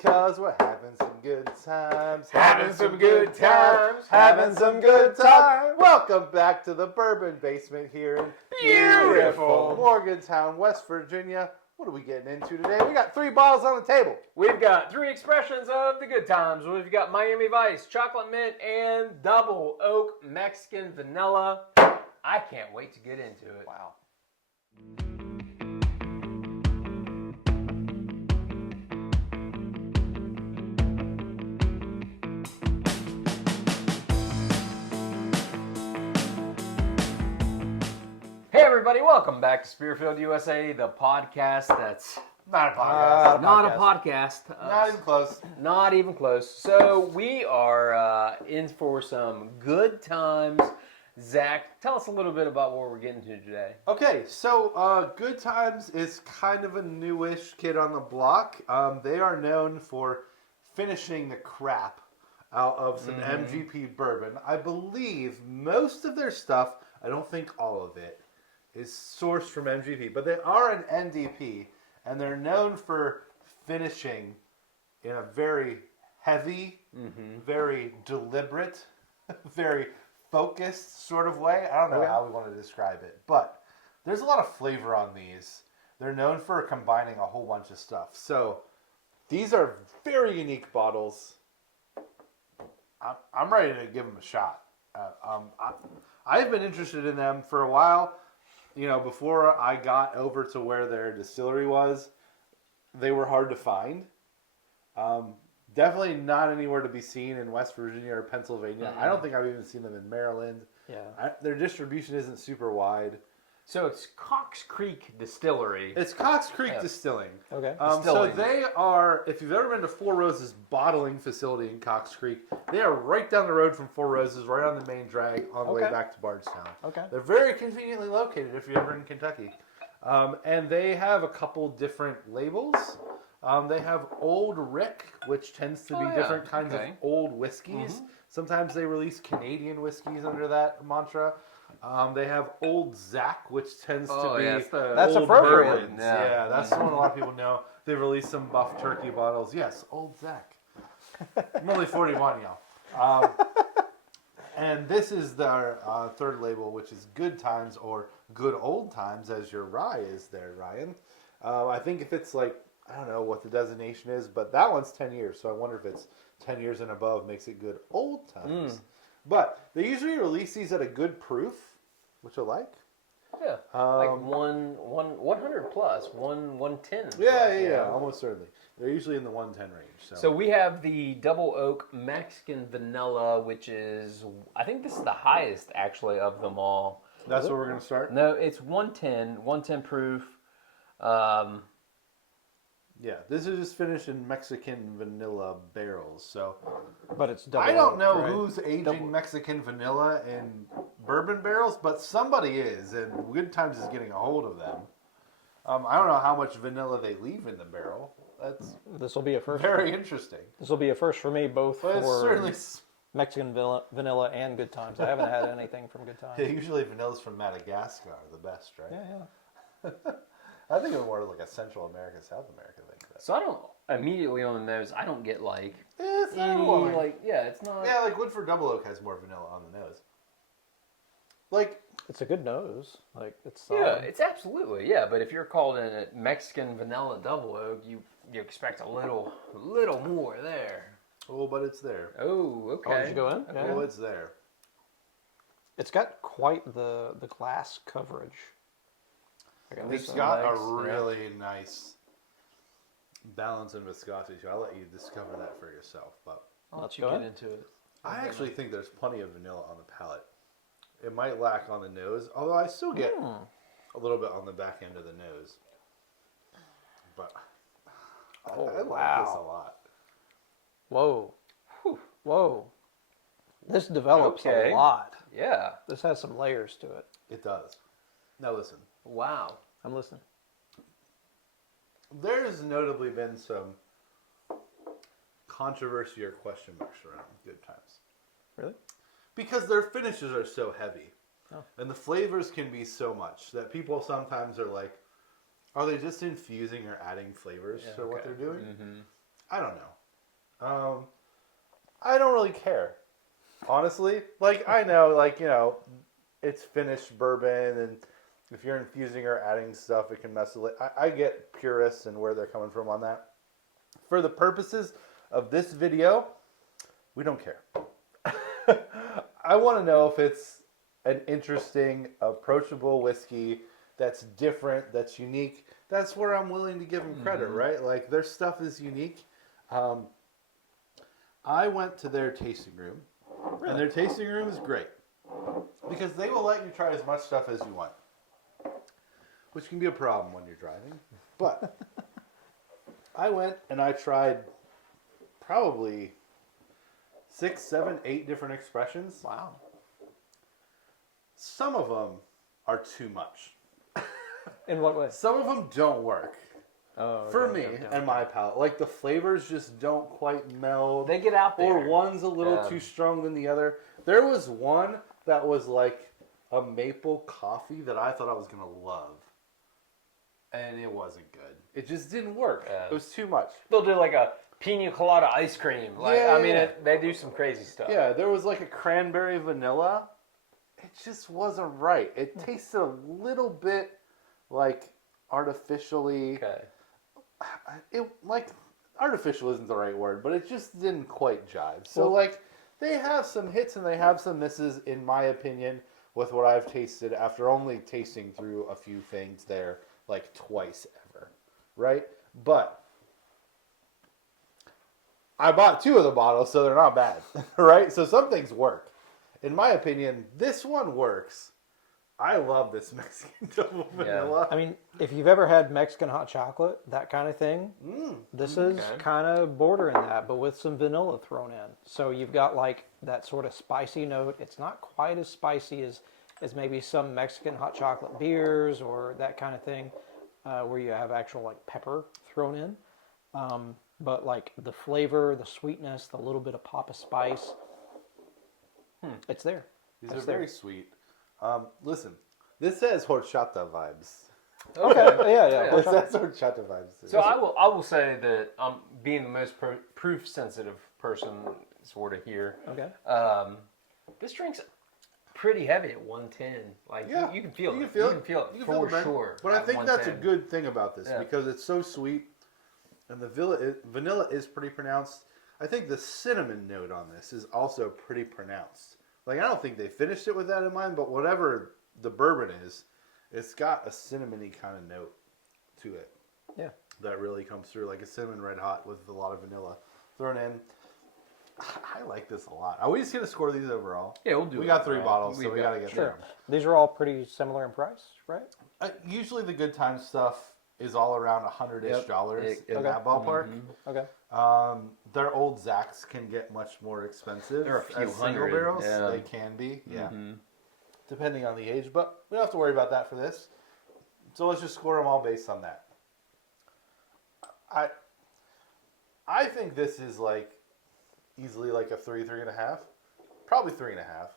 'Cause we're having some good times. Having some good times. Having some good times. Welcome back to the Bourbon Basement here in Beautiful Morgantown, West Virginia. What are we getting into today? We got 3 bottles on the table. We've got 3 expressions of the good times. We've got Miami Vice, Chocolate Mint, and Double Oak Mexican Vanilla. I can't wait to get into it. Wow. Hey everybody, welcome back to Spearfield USA, the podcast that's Not a podcast. not a podcast. Not even close. Not even close. So we are in for some good times. Zach, tell us a little bit about what we're getting to today. Okay, so Good Times is kind of a newish kid on the block. They are known for finishing the crap out of some MGP bourbon. I believe most of their stuff, I don't think all of it, is sourced from MGP, but they are an NDP, and they're known for finishing in a very heavy, very deliberate, very focused sort of way. I don't know how we want to describe it, but there's a lot of flavor on these. They're known for combining a whole bunch of stuff. So these are very unique bottles. I'm ready to give them a shot. I've been interested in them for a while. You know, before I got over to where their distillery was, they were hard to find. Definitely not anywhere to be seen in West Virginia or Pennsylvania. I don't think I've even seen them in Maryland. Yeah. Their distribution isn't super wide. So it's Coxs Creek Distillery. It's Coxs Creek Distilling. Okay. So they are, if you've ever been to Four Roses bottling facility in Coxs Creek, they are right down the road from Four Roses, right on the main drag on the way back to Bardstown. Okay. They're very conveniently located if you're ever in Kentucky. And they have a couple different labels. They have Old Rick, which tends to be different kinds of old whiskeys. Sometimes they release Canadian whiskeys under that mantra. They have Old Zach, which tends to be that's old appropriate. bourbons. Yeah, that's the one a lot of people know. They release some buff turkey bottles. Yes, Old Zach. I'm only 41, y'all. And this is their third label, which is Good Times or Good Old Times, as your rye is there, Ryan. I think if it's like, I don't know what the designation is, but that one's 10 years. So I wonder if it's 10 years and above makes it Good Old Times. But they usually release these at a good proof, which I like. Yeah, like 100 plus, 110. Yeah, almost certainly. They're usually in the 110 range. So we have the Double Oak Mexican Vanilla, which is, I think this is the highest actually of them all. That's where we're going to start? No, it's 110 proof. Yeah, this is just finished in Mexican vanilla barrels. So, But it's double. I don't know right? who's aging Mexican vanilla in bourbon barrels, but somebody is, and Good Times is getting a hold of them. I don't know how much vanilla they leave in the barrel. That's This will be a first. very interesting. This will be a first for me, both But it's for certainly, Mexican vanilla and Good Times. I haven't had anything from Good Times. yeah, usually vanillas from Madagascar are the best, right? Yeah. I think of more like a Central America, South America thing. So I don't immediately on the nose. I don't get like It's not any annoying. it's not. Yeah, like Woodford Double Oak has more vanilla on the nose. Like, It's a good nose. Like it's Yeah, solid. it's absolutely But if you're called in a Mexican Vanilla Double Oak, you expect a little more there. oh, but it's there. Oh, okay. Oh, did you go in? Yeah. Oh, it's there. It's got quite the glass coverage. Like at It's least got legs, a really nice balance and viscosity. So I'll let you discover that for yourself. But Let's you go get in. into it. I actually think there's plenty of vanilla on the palate. It might lack on the nose, although I still get a little bit on the back end of the nose. But I like this a lot. Whoa. Whoa. This develops Okay. a lot. Yeah. This has some layers to it. It does. Now listen. Wow. I'm listening. There's notably been some controversy or question marks around Good Times. Really? Because their finishes are so heavy. Oh. And the flavors can be so much that people sometimes are like, are they just infusing or adding flavors to what they're doing? I don't know. I don't really care, honestly. Like, I know, like, you know, it's finished bourbon, and if you're infusing or adding stuff, it can mess with it. I get purists and where they're coming from on that. For the purposes of this video, we don't care. I want to know if it's an interesting, approachable whiskey that's different, that's unique. That's where I'm willing to give them credit, right? Like, their stuff is unique. I went to their tasting room, and their tasting room is great because they will let you try as much stuff as you want, which can be a problem when you're driving. But I went and I tried probably 6, 7, 8 different expressions. Wow. Some of them are too much. In what way? Some of them don't work. Oh, okay, For me okay. and my palate. Like, the flavors just don't quite meld. They get out there. Or one's a little too strong than the other. There was one that was like a maple coffee that I thought I was going to love. And it wasn't good. It just didn't work. It was too much. They'll do like a pina colada ice cream. Like, Yeah, I mean, yeah. they do some crazy stuff. Yeah, there was like a cranberry vanilla. It just wasn't right. It tasted a little bit like artificially... Okay. Artificial isn't the right word, but it just didn't quite jive. So, like, they have some hits and they have some misses, in my opinion, with what I've tasted after only tasting through a few things there, like, twice ever, right? But I bought 2 of the bottles, so they're not bad, right? So some things work. In my opinion, this one works. I love this Mexican double vanilla. I mean, if you've ever had Mexican hot chocolate, that kind of thing, this is kind of bordering that, but with some vanilla thrown in. So you've got like that sort of spicy note. It's not quite as spicy as maybe some Mexican hot chocolate beers or that kind of thing, where you have actual like pepper thrown in. But like the flavor, the sweetness, the little bit of pop of spice, it's there. These are very sweet. Listen, this says horchata vibes. Okay, yeah. It says horchata vibes. So I will say that I'm being the most proof sensitive person sort of here. Okay. This drink's pretty heavy at 110. Like, Yeah, you can feel it. You can feel it for man. sure. But I at think that's a 110. good thing about this because it's so sweet, and the vanilla is pretty pronounced. I think the cinnamon note on this is also pretty pronounced. Like, I don't think they finished it with that in mind, but whatever the bourbon is, it's got a cinnamony kind of note to it. Yeah. That really comes through, like a cinnamon red hot with a lot of vanilla thrown in. I like this a lot. Are we just going to score these overall? Yeah, we'll do it. We got 3 bottles, so We've we got to get through Sure. them. These are all pretty similar in price, right? Usually the Good Times stuff is all around $100-ish in that ballpark. Okay. Their old Zacks can get much more expensive. They're a few as single hundred, barrels. yeah. They can be, depending on the age. But we don't have to worry about that for this. So let's just score them all based on that. I think this is like easily like a 3, 3.5, probably 3.5.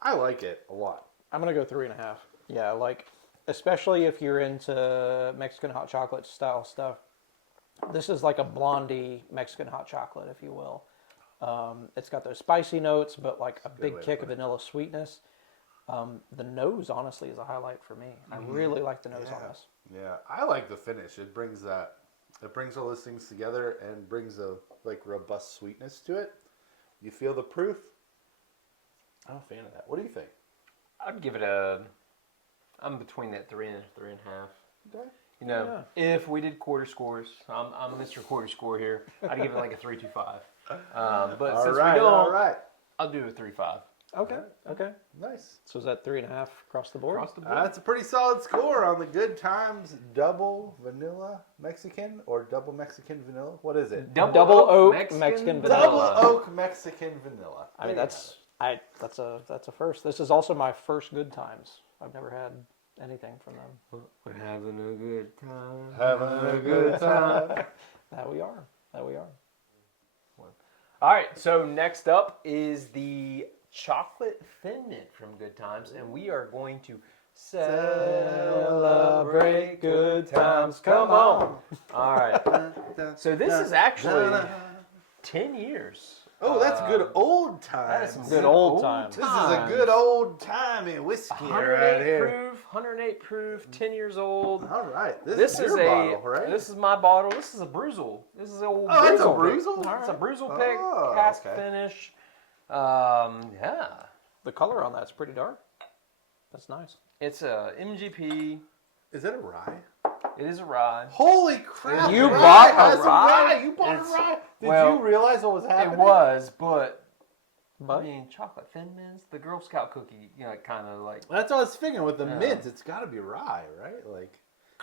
I like it a lot. I'm gonna go 3.5. Yeah, like especially if you're into Mexican hot chocolate style stuff. This is like a blondie Mexican hot chocolate, if you will. It's got those spicy notes, but like a big kick of vanilla sweetness. The nose, honestly, is a highlight for me. I really like the nose on this. Yeah, I like the finish. It brings all those things together and brings a like robust sweetness to it. You feel the proof? I'm a fan of that. What do you think? I'd give it I'm between that 3 and 3.5. Okay. You know, if we did quarter scores, I'm Mr. Quarter Score here. I'd give it like a 3.25. But since we don't, all right. I'll do a 3.5. Okay. Nice. So is that 3.5 across the board? Across the board. That's a pretty solid score on the Good Times double vanilla Mexican or double Mexican vanilla. What is it? Double oak Mexican vanilla. Double oak Mexican vanilla. I mean, that's a first. This is also my first Good Times. I've never had anything from them. We're having a good time. Having a good time. That we are. All right, so next up is the chocolate thin mint from Good Times, and we are going to Celebrate good times. Come on. All right. So this is actually 10 years. Oh, that's good old times. That is some Good old times. This is a good old time in whiskey 108 right here. proof, 108 proof, 10 years old. All right, This is your a bottle, right? This is my bottle. This is a Brewzle. This is an old Oh, that's a Brewzle pick. Brewzle? It's a Brewzle pick, Oh, cask okay. finish. Yeah, The color on that's pretty dark. That's nice. it's a MGP. Is that a rye? It is a rye. Holy crap! You rye bought a has rye? You bought It's- a rye. Did well, you realize what was happening? It was, but I But mean, chocolate Thin Mints, the Girl Scout cookie, kind of like. That's what I was figuring with the Yeah. mint. It's got to be rye, right? Like,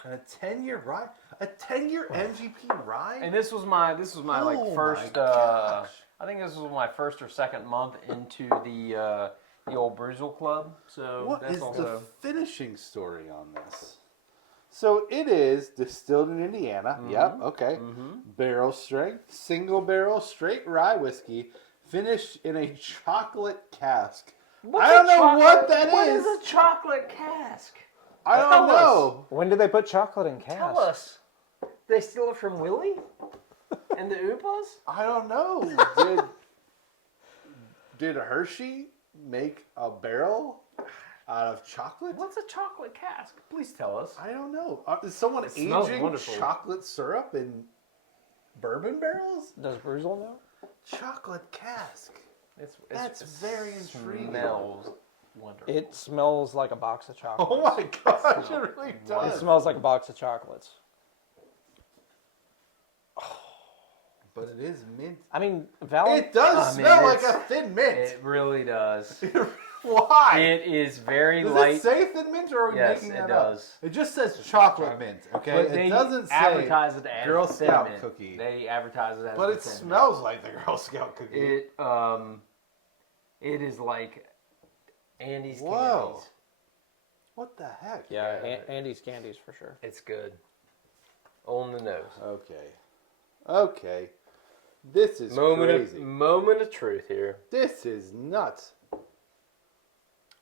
and a 10-year rye, a 10-year MGP rye. And this was my Oh like my first. gosh. I think this was my first or second month into the old Brewzle Club. So What that's is also the finishing story on this? So it is distilled in Indiana. Yep. Okay. Barrel strength, single barrel, straight rye whiskey, finished in a chocolate cask. What's I don't a know chocolate- what that is. What is a chocolate cask? I don't Tell us. know. when did they put chocolate in casks? Tell us. They steal it from Willie and the Oopas? I don't know. Did Hershey make a barrel out of chocolate? What's a chocolate cask? Please tell us. I don't know. Is someone It smells aging wonderful. chocolate syrup in bourbon barrels? Does Brewzle know? Chocolate cask. That's That's very intriguing. Smells wonderful. It smells like a box of chocolates. Oh my gosh, it really It does. smells like a box of chocolates. But it is mint. I mean, Val. It does I mean, smell like it's- a thin mint. It really does. Why? It is very Does light. it say thin mint or are we Yes, making it that up? does. It just says chocolate mint, okay? But It they doesn't say advertise it as Girl Thin Scout Mint. cookie. They advertise it as But the it Thin Mint. smells like the Girl Scout cookie. It is like Andy's Whoa. candies. What the heck? Yeah, Andy's candies for sure. It's good. On the nose. Okay. This is crazy. Moment of truth here. This is nuts.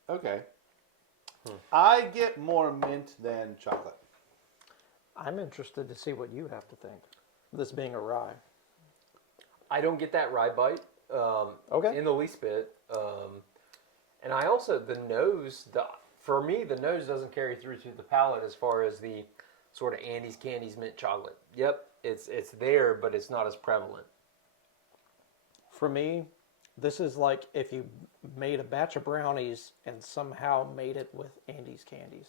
Okay. I get more mint than chocolate. I'm interested to see what you have to think. This being a rye. I don't get that rye bite. Okay. In the least bit. And I also the nose. For me, the nose doesn't carry through to the palate as far as the sort of Andy's Candies mint chocolate. Yep, it's there, but it's not as prevalent. For me, this is like if you made a batch of brownies and somehow made it with Andy's candies.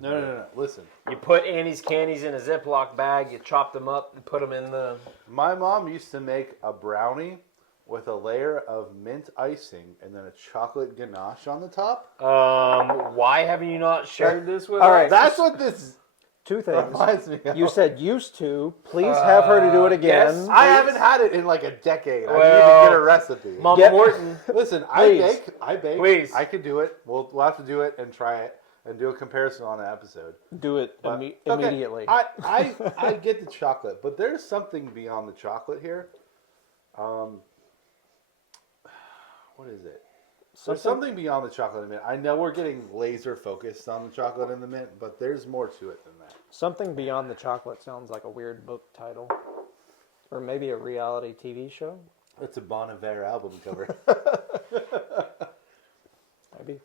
No. Listen. You put Andy's Candies in a Ziploc bag, you chop them up, and put them in the. My mom used to make a brownie with a layer of mint icing and then a chocolate ganache on the top. Why haven't you not shared this with All us? right. That's what this Two things. reminds me of. You said used to. Please have her to do it again. yes. I haven't had it in like a decade. I need Well, to get a recipe. Mama Get- Morton. Listen, Please. I bake. Please. I could do it. We'll have to do it and try it and do a comparison on an episode. Do it But- okay, immediately. I get the chocolate, but there's something beyond the chocolate here. What is it? There's something beyond the chocolate and mint. I know we're getting laser focused on the chocolate and the mint, but there's more to it than that. Something beyond the chocolate sounds like a weird book title. Or maybe a reality TV show. It's a Bon Iver album cover. Maybe.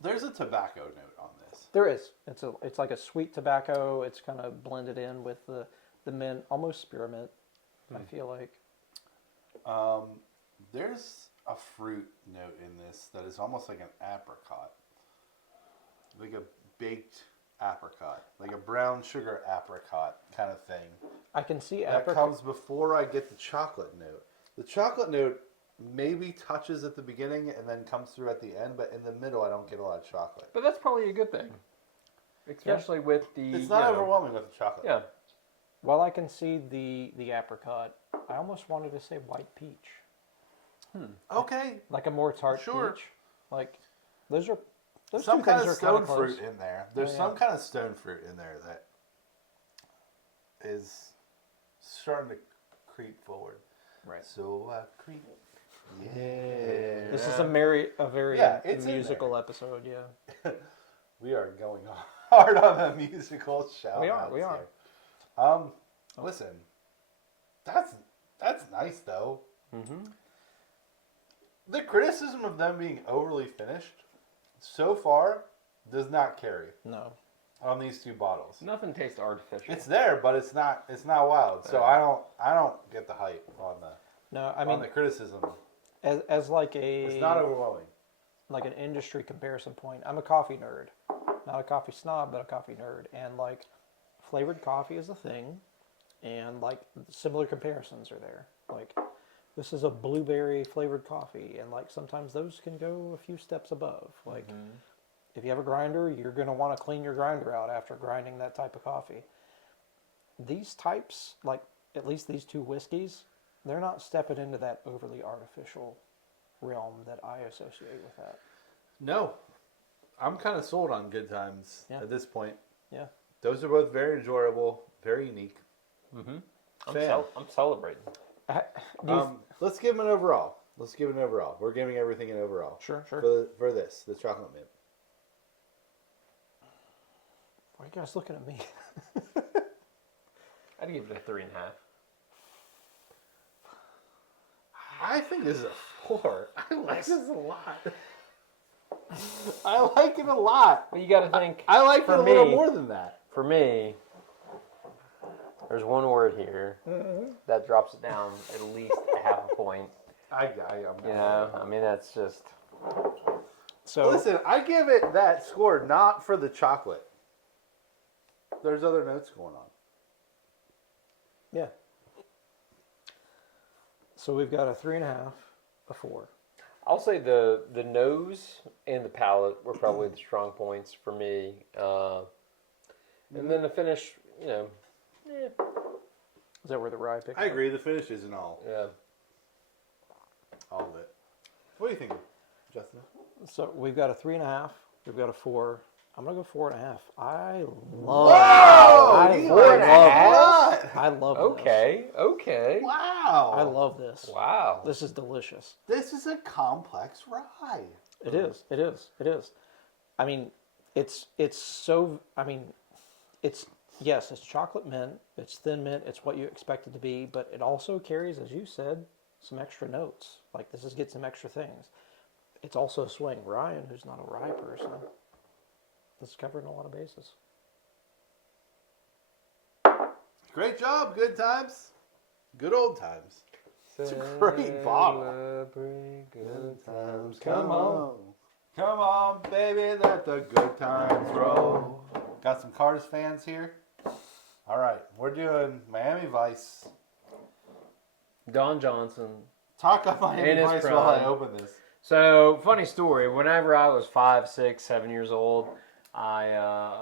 There's a tobacco note on this. There is. It's like a sweet tobacco. It's kind of blended in with the mint, almost spearmint, I feel like. There's a fruit note in this that is almost like an apricot. Like a baked apricot. Like a brown sugar apricot kind of thing. I can see That apricot. comes before I get the chocolate note. The chocolate note maybe touches at the beginning and then comes through at the end, but in the middle I don't get a lot of chocolate. But that's probably a good thing. Especially with the. It's not overwhelming with the chocolate. Yeah. While I can see the apricot, I almost wanted to say white peach. Okay. Like a more tart Sure. peach. Like, those Some two kind things of are stone kinda close. fruit in there. There's Yeah. some kind of stone fruit in there that is starting to creep forward. Right. So creep, Yeah. This is a very it's in musical episode. Yeah. We are going hard on the musical shout. We are. Here. Listen, that's nice though. Mm-hmm. The criticism of them being overly finished so far does not carry No. on these two bottles. Nothing tastes artificial. It's there, but it's not wild. So I don't get the hype on the criticism. As like It's not overwhelming. like an industry comparison point. I'm a coffee nerd, not a coffee snob, but a coffee nerd, and like flavored coffee is a thing, and like similar comparisons are there. Like this is a blueberry flavored coffee, and like sometimes those can go a few steps above. Like if you have a grinder, you're gonna want to clean your grinder out after grinding that type of coffee. These types, like at least these two whiskeys, they're not stepping into that overly artificial realm that I associate with that. No, I'm kind of sold on Good Times Yeah. at this point. Yeah. Those are both very enjoyable, very unique. Mm-hmm. Fan. I'm celebrating. Let's give them an overall. We're giving everything an overall. Sure. For the chocolate mint. Why are you guys looking at me? I'd give it a 3.5. I think this is a 4. I like this a lot. I like it a lot. But you got to think. I like it for a little me- more than that. For me, there's one word here that drops it down at least a half a point. I'm You know, I mean that's just. So Listen, I give it that score not for the chocolate. There's other notes going on. yeah. So we've got a 3.5, a 4. I'll say the nose and the palate were probably the strong points for me, and then the finish. You know, Is that where the rye picks I agree. The finish isn't all yeah. of it. What do you think, Justin? So we've got a 3.5. We've got a 4. I'm gonna go 4.5. I Whoa! love. I You love like that? this. I love Okay. Wow! this. I love this. Wow. This is delicious. This is a complex rye. It is. It is. It is. I mean, it's so. I mean, it's yes, it's chocolate mint. It's thin mint. It's what you expect it to be, but it also carries, as you said, some extra notes. Like this is get some extra things. It's also swing. Ryan, who's not a rye person, this is covering a lot of bases. Great job, Good Times. Good old times. It's a great bottle. Celebrate good times. Come on. Come on, baby, let the good times roll. Got some Cars fans here? All right, we're doing Miami Vice. Don Johnson. Talk on Miami In his Vice while I prime. open this. So, funny story. Whenever I was 5, 6, 7 years old, I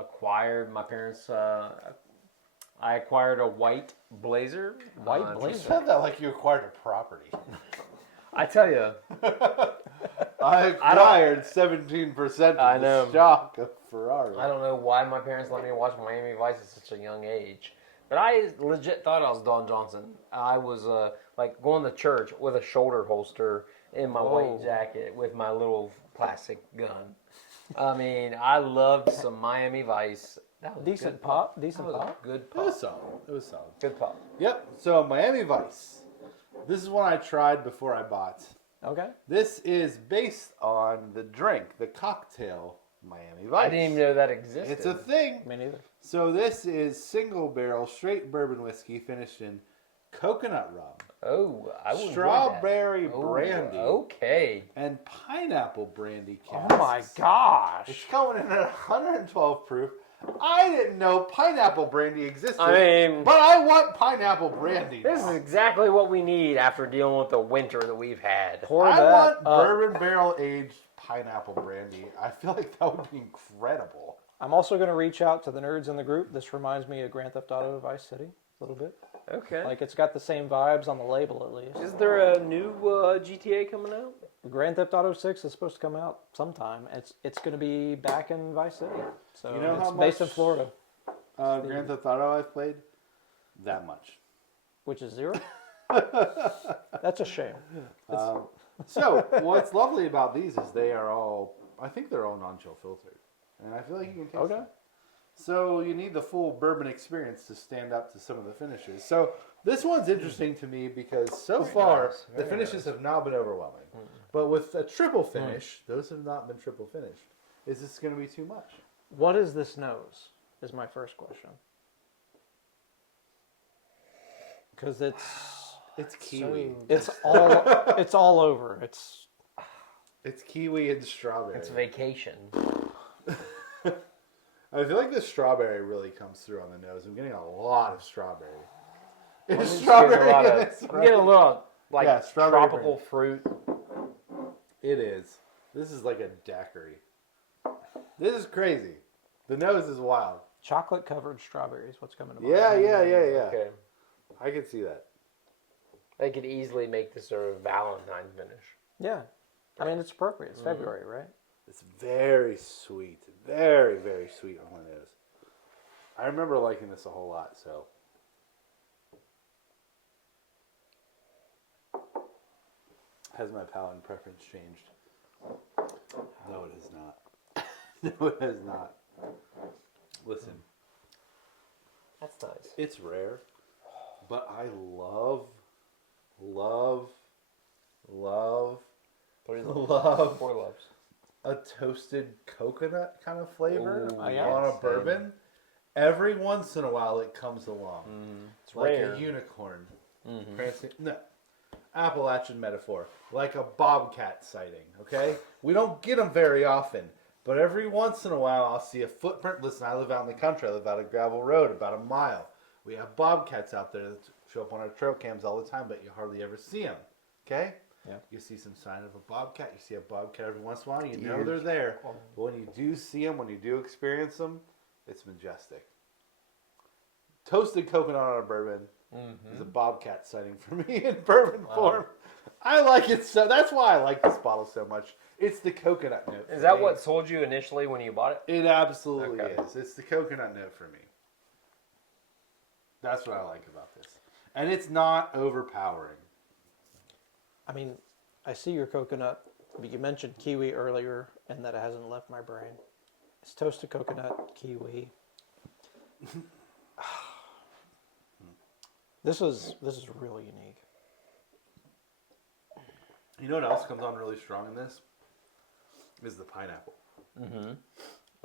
acquired my parents. I acquired a white Blazer. White You Blazer? said that like you acquired a property. I tell you, I acquired 17% of I the know. stock of Ferrari. I don't know why my parents let me watch Miami Vice at such a young age, but I legit thought I was Don Johnson. I was like going to church with a shoulder holster in my white jacket with my little plastic gun. I mean, I loved some Miami Vice. That was Decent good pop. Decent That was pop. a good It pop. was solid. It was solid. Good pop. Yep. So Miami Vice. This is one I tried before I bought. Okay. This is based on the drink, the cocktail Miami Vice. I didn't even know that existed. It's a thing. Me neither. So this is single barrel straight bourbon whiskey finished in coconut rum, Oh, I would strawberry enjoy that. brandy, Okay. and pineapple brandy casks. Oh my gosh. It's coming in at 112 proof. I didn't know pineapple brandy existed. I mean, but I want pineapple brandy this now. is exactly what we need after dealing with the winter that we've had. Pour I that want up. bourbon barrel aged pineapple brandy. I feel like that would be incredible. I'm also going to reach out to the nerds in the group. This reminds me of Grand Theft Auto Vice City a little bit. Okay. Like it's got the same vibes on the label at least. Is there a new GTA coming out? Grand Theft Auto 6 is supposed to come out sometime. It's going to be back in Vice City. So You know it's how based in much- Florida, Grand Theft Auto I've played? That much. which is 0. That's a shame. So what's lovely about these is they are all, I think they're all non-chill filtered. And I feel like you can taste them. So you need the full bourbon experience to stand up to some of the finishes. So this one's interesting to me because so far the finishes have not been overwhelming. But with a triple finish, those have not been triple finished. Is this going to be too much? What is this nose? Is my first question. Because It's kiwi. it's all over. It's kiwi and strawberry. It's vacation. I feel like the strawberry really comes through on the nose. I'm getting a lot of strawberry. It's strawberry. I'm getting a little strawberry tropical fruit. It is. This is like a daiquiri. This is crazy. The nose is wild. Chocolate covered strawberries. What's coming to mind? Yeah. Okay. I can see that. They could easily make this sort of Valentine finish. Yeah. I mean, it's appropriate. It's February, right? It's very sweet. Very, very sweet on my nose. I remember liking this a whole lot, so. Has my palate and preference changed? No, it has not. No, it has not. Listen. That's nice. It's rare, but I love Four loves. a toasted coconut kind of flavor Ooh, on a bourbon. Every once in a while, it comes along. It's like rare. a unicorn. Prancing, no, Appalachian metaphor. Like a bobcat sighting, okay? We don't get them very often, but every once in a while, I'll see a footprint. Listen, I live out in the country. I live out a gravel road about a mile. We have bobcats out there that show up on our trail cams all the time, but you hardly ever see them, okay? Yeah. You see some sign of a bobcat. You see a bobcat every once in a while. You know they're there. But when you do see them, when you do experience them, it's majestic. Toasted coconut on a bourbon is a bobcat sighting for me in bourbon form. I like it so. That's why I like this bottle so much. It's the coconut note. Is that what sold you initially when you bought it? It absolutely Okay. is. It's the coconut note for me. That's what I like about this. And it's not overpowering. I mean, I see your coconut, but you mentioned kiwi earlier, and that it hasn't left my brain. It's toasted coconut, kiwi. This is really unique. You know what else comes on really strong in this? Is the pineapple.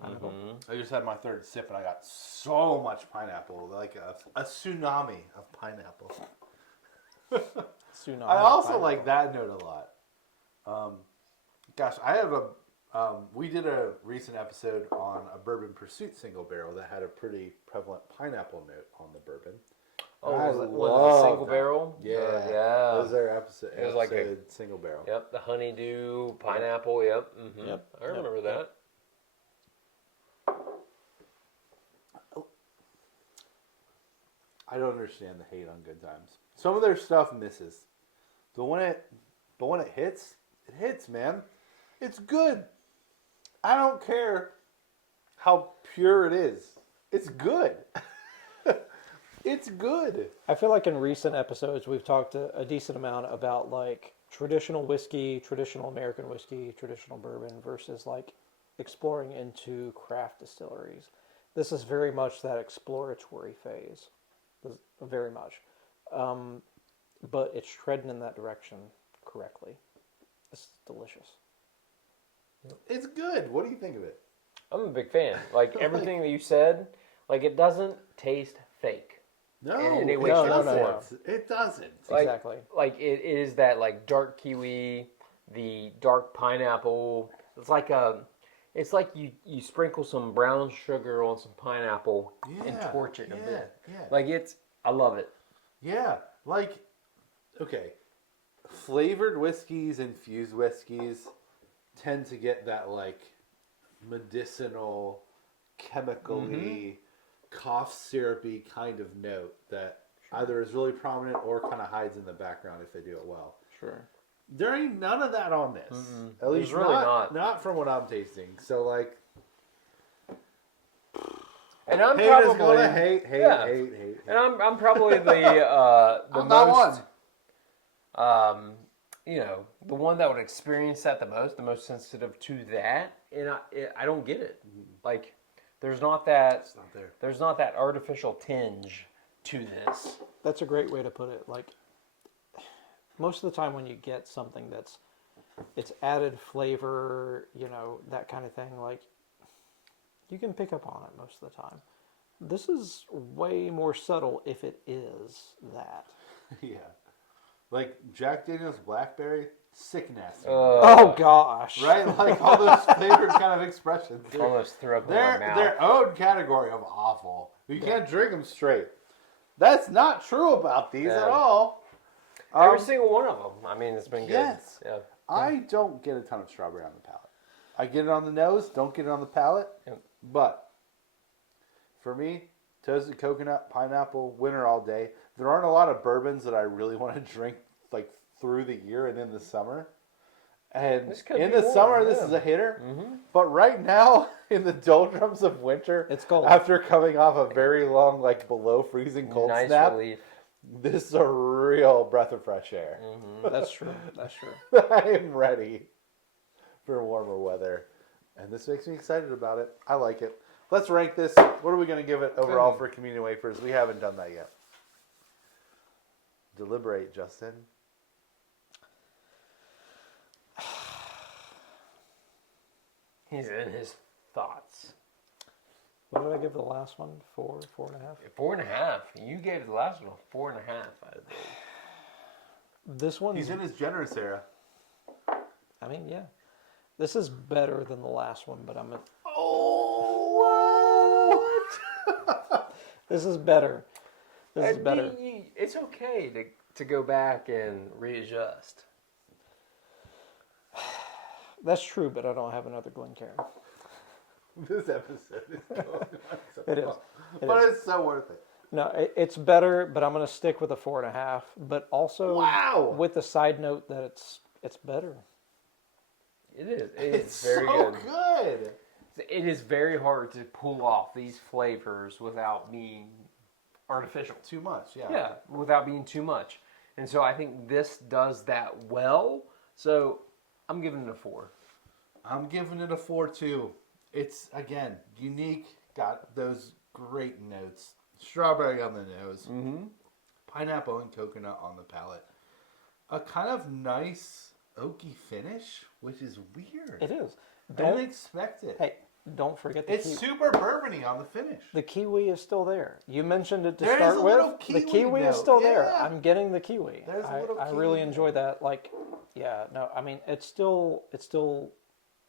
Pineapple. I just had my third sip and I got so much pineapple, like a tsunami of pineapple. Tsunami I also pineapple. like that note a lot. Gosh, I have we did a recent episode on a Bourbon Pursuit single barrel that had a pretty prevalent pineapple note on the bourbon. Oh, I was it love single that. barrel? Yeah, yeah. It was their episode. It was like a single barrel. Yep, the honeydew pineapple. Yep. Yep. I remember that. I don't understand the hate on Good Times. Some of their stuff misses, but when it hits, man. It's good. I don't care how pure it is. It's good. It's good. I feel like in recent episodes we've talked a decent amount about like traditional whiskey, traditional American whiskey, traditional bourbon versus like exploring into craft distilleries. This is very much that exploratory phase, very much, but it's treading in that direction correctly. It's delicious. It's good. What do you think of it? I'm a big fan. Like everything that you said, like it doesn't taste fake. No, In any way, it shape, or doesn't. form. It doesn't. Like, Exactly. Like it is that like dark kiwi, the dark pineapple. It's like you sprinkle some brown sugar on some pineapple and torch it a bit. Yeah. Like I love it. Yeah, like, okay, flavored whiskeys, infused whiskeys tend to get that, like, medicinal, chemically, cough syrupy kind of note that either is really prominent or kind of hides in the background if they do it well. Sure. There ain't none of that on this. At least really not. Not from what I'm tasting. So, like, And I'm haters probably gonna hate. And And I'm probably the I'm not most one. the one that would experience that the most sensitive to that, and I don't get it. Like, there's not that It's not there. there's not that artificial tinge to this. That's a great way to put it. Like, most of the time when you get something it's added flavor, that kind of thing, like, you can pick up on it most of the time. This is way more subtle if it is that. Yeah. Like Jack Daniel's Blackberry, sick nasty. Oh gosh. Right? Like all those flavored kind of expressions. Almost threw up in my They're mouth. their own category of awful. You can't drink them straight. That's not true about these at all. Every single one of them. I mean, it's been good. Yes. Yeah. I don't get a ton of strawberry on the palate. I get it on the nose, don't get it on the palate. Yep. But for me, toasted coconut, pineapple, winter all day. There aren't a lot of bourbons that I really want to drink like through the year and in the summer. And This could in be the one, summer, this yeah. is a hitter. But right now, in the doldrums of winter, It's cold. after coming off a very long, like below freezing cold Nice snap, relief. this is a real breath of fresh air. That's true. That's true. I am ready for warmer weather. And this makes me excited about it. I like it. Let's rank this. What are we going to give it overall for Communion Wafers? We haven't done that yet. Deliberate, Justin. He's in his thoughts. What did I give the last one? 4, 4.5? 4.5. You gave the last one a 4.5 out of 8. This one, He's in his generous era. I mean, yeah. This is better than the last one, but I'm This is better. This is better. It's okay to go back and readjust. That's true, but I don't have another Glencairn. This episode is going on so It is. long. It But is. it's so worth it. No, it's better, but I'm going to stick with a 4.5. But also Wow. with the side note that it's better. It is. It's very so good. good. It is very hard to pull off these flavors without being artificial. Too much, yeah. Yeah, without being too much. And so I think this does that well. So I'm giving it a 4. I'm giving it a 4 too. It's, again, unique. Got those great notes. Strawberry on the nose. Mm-hmm. Pineapple and coconut on the palate. A kind of nice oaky finish, which is weird. It is. Don't expect it. Hey, don't forget the It's kiwi. super bourbony on the finish. The kiwi is still there. You mentioned it to There is start a with. little The kiwi kiwi is note, still there. yeah. I'm getting the kiwi. There's a little I kiwi really note. enjoy that. Like, yeah, no, I mean, it's still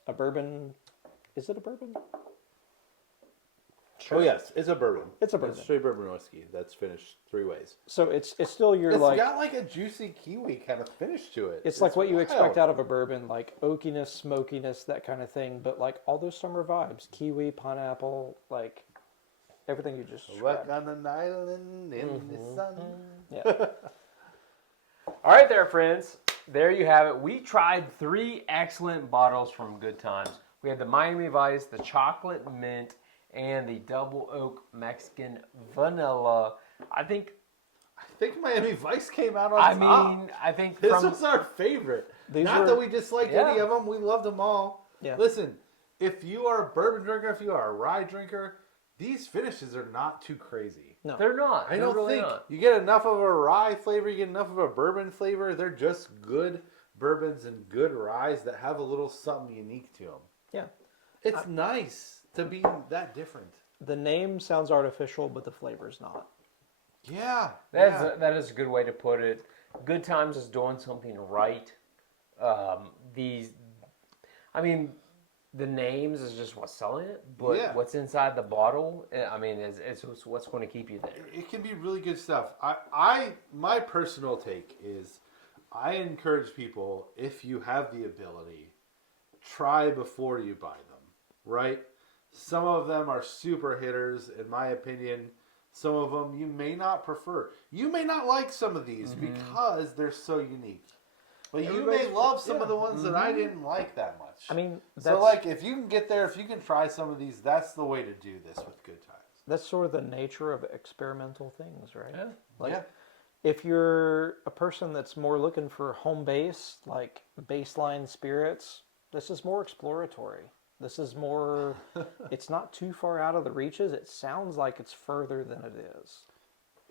a bourbon. Is it a bourbon? Oh yes, it's a bourbon. It's a bourbon. straight bourbon whiskey that's finished 3 ways. So it's still your It's like. got like a juicy kiwi kind of finish to it. It's like what you expect wild. out of a bourbon, like oakiness, smokiness, that kind of thing. But like all those summer vibes, kiwi, pineapple, like everything you just Work described. on an island in the sun. Yeah. All right, there, friends. There you have it. We tried 3 excellent bottles from Good Times. We had the Miami Vice, the Chocolate Mint, and the Double Oak Mexican Vanilla. I think Miami Vice came out on top. I think This from was our favorite. These Not were- that we disliked any Yeah. of them. We loved them all. Yeah. Listen, if you are a bourbon drinker, if you are a rye drinker, these finishes are not too crazy. No. they're not. I They're don't really think not. you get enough of a rye flavor, you get enough of a bourbon flavor. They're just good bourbons and good ryes that have a little something unique to them. Yeah. It's nice to be that different. The name sounds artificial, but the flavor's not. Yeah. That is a good way to put it. Good Times is doing something right. The names is just what's selling it, but Yeah. what's inside the bottle, I mean, it's what's going to keep you there. It can be really good stuff. My personal take is I encourage people, if you have the ability, try before you buy them, right? Some of them are super hitters, in my opinion. Some of them you may not prefer. You may not like some of these because they're so unique. But you may love some of the ones that I didn't like that much. I mean, so like if you can get there, if you can try some of these, that's the way to do this with Good Times. that's sort of the nature of experimental things, right? Yeah. Like, Yeah. If you're a person that's more looking for home base, like baseline spirits, this is more exploratory. This is more, it's not too far out of the reaches. It sounds like it's further than it is.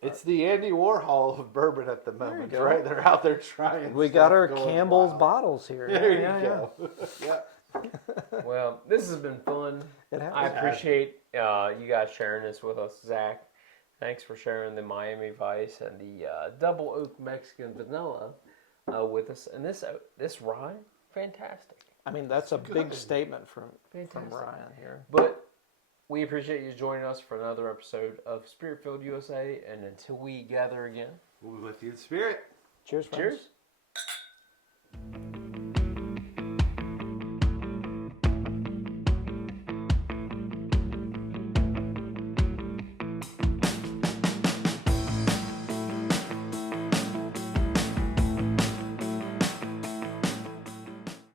It's the Andy Warhol of bourbon at the moment, right? They're out there trying. We got our going Campbell's wild. bottles here. There you go. Yeah. Well, this has been fun. It has. I appreciate you guys sharing this with us, Zach. Thanks for sharing the Miami Vice and the Double Oak Mexican Vanilla with us. And this rye, fantastic. I mean, that's a big statement from Fantastic. Ryan here. But we appreciate you joining us for another episode of Spirit Filled USA. And until we gather again, We'll be with you in spirit. Cheers, friends. cheers.